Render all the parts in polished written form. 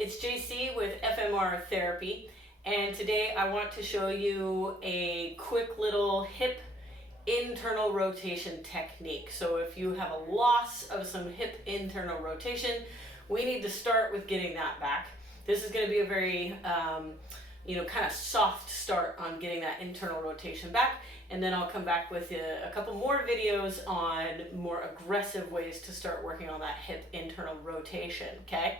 It's JC with FMR Therapy, and today I want to show you a quick little hip internal rotation technique. So if you have a loss of some hip internal rotation, we need to start with getting that back. This is going to be a very kind of soft start on getting that internal rotation back, and then I'll come back with a couple more videos on more aggressive ways to start working on that hip internal rotation. Okay,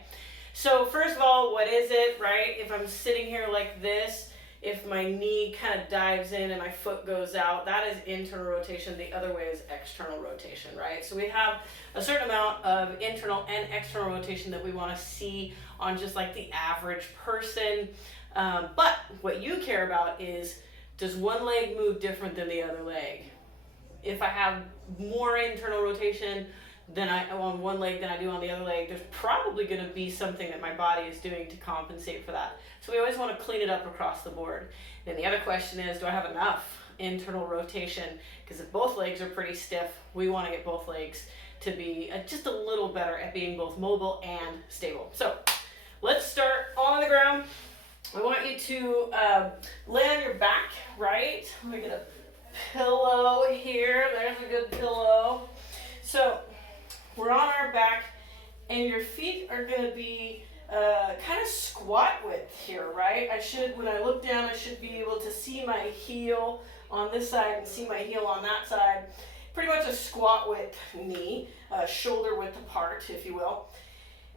so first of all, what is it, right? If I'm sitting here like this, if my knee kind of dives in and my foot goes out, that is internal rotation. The other way is external rotation, right? So we have a certain amount of internal and external rotation that we want to see on just like the average person. But what you care about is, does one leg move different than the other leg? If I have more internal rotation on one leg than I do on the other leg, there's probably going to be something that my body is doing to compensate for that. So we always want to clean it up across the board. And the other question is, do I have enough internal rotation? Because if both legs are pretty stiff, we want to get both legs to be just a little better at being both mobile and stable. So let's start on the ground. I want you to lay on your back, right? Let me get a pillow here. There's a good pillow. So we're on our back, and your feet are going to be kind of squat width here, right? When I look down, I should be able to see my heel on this side and see my heel on that side. Pretty much a squat width knee, shoulder width apart, if you will.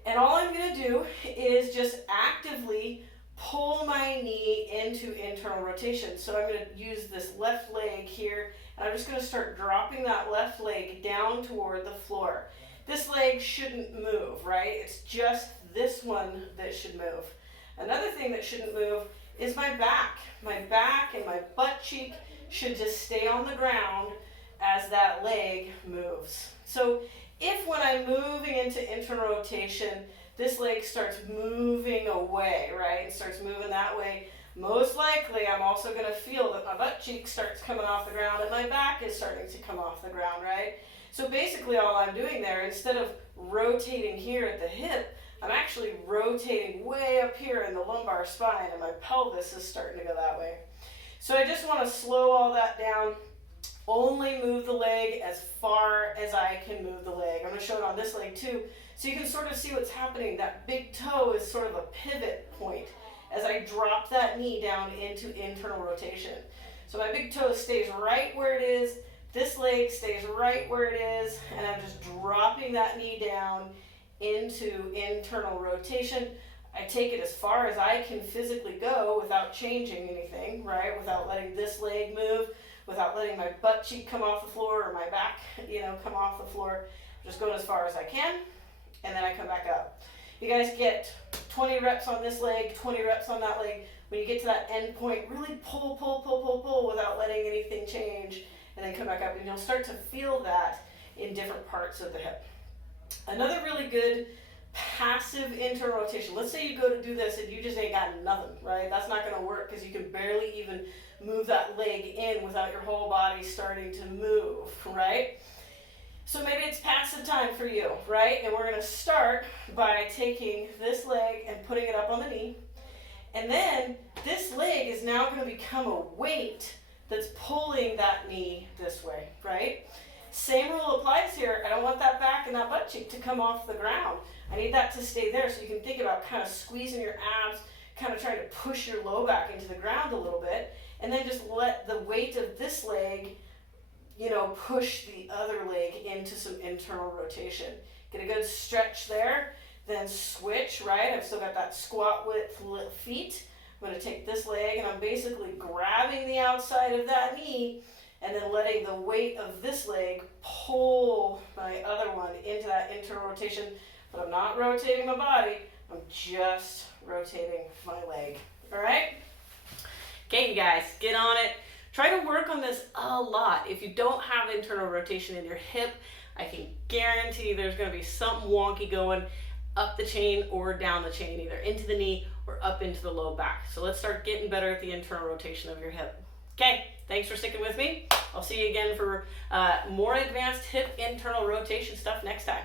And all I'm going to do is just actively pull my knee into internal rotation. So I'm going to use this left leg here, and I'm just going to start dropping that left leg down toward the floor. This leg shouldn't move, right? It's just this one that should move. Another thing that shouldn't move is my back. My back and my butt cheek should just stay on the ground as that leg moves. So if when I'm moving into internal rotation, this leg starts moving away, right? It starts moving that way, most likely I'm also going to feel that my butt cheek starts coming off the ground and my back is starting to come off the ground, right? So basically all I'm doing there, instead of rotating here at the hip, I'm actually rotating way up here in the lumbar spine, and my pelvis is starting to go that way. So I just want to slow all that down. Only move the leg as far as I can move the leg. I'm going to show it on this leg too, so you can sort of see what's happening. That big toe is sort of a pivot point as I drop that knee down into internal rotation. So my big toe stays right where it is, this leg stays right where it is, and I'm just dropping that knee down into internal rotation. I take it as far as I can physically go without changing anything, right? Without letting this leg move, without letting my butt cheek come off the floor or my back, come off the floor. I'm just going as far as I can, and then I come back up. You guys get 20 reps on this leg, 20 reps on that leg. When you get to that end point, really pull without letting anything change, and then come back up, and you'll start to feel that in different parts of the hip. Another really good passive internal rotation. Let's say you go to do this and you just ain't got nothing, right? That's not going to work because you can barely even move that leg in without your whole body starting to move, right? So maybe it's passive time for you, right? And we're going to start by taking this leg and putting it up on the knee. And then this leg is now going to become a weight that's pulling that knee this way, right? Same rule applies here. I don't want that back and that butt cheek to come off the ground. I need that to stay there, so you can think about kind of squeezing your abs, kind of trying to push your low back into the ground a little bit, and then just let the weight of this leg, push the other leg into some internal rotation. Get a good stretch there, then switch, right? I've still got that squat width feet. I'm going to take this leg, and I'm basically grabbing the outside of that knee, and then letting the weight of this leg pull my other one into that internal rotation. But I'm not rotating my body, I'm just rotating my leg. All right? Okay, you guys, get on it. Try to work on this a lot. If you don't have internal rotation in your hip, I can guarantee there's going to be something wonky going up the chain or down the chain, either into the knee or up into the low back. So let's start getting better at the internal rotation of your hip. Okay, thanks for sticking with me. I'll see you again for more advanced hip internal rotation stuff next time.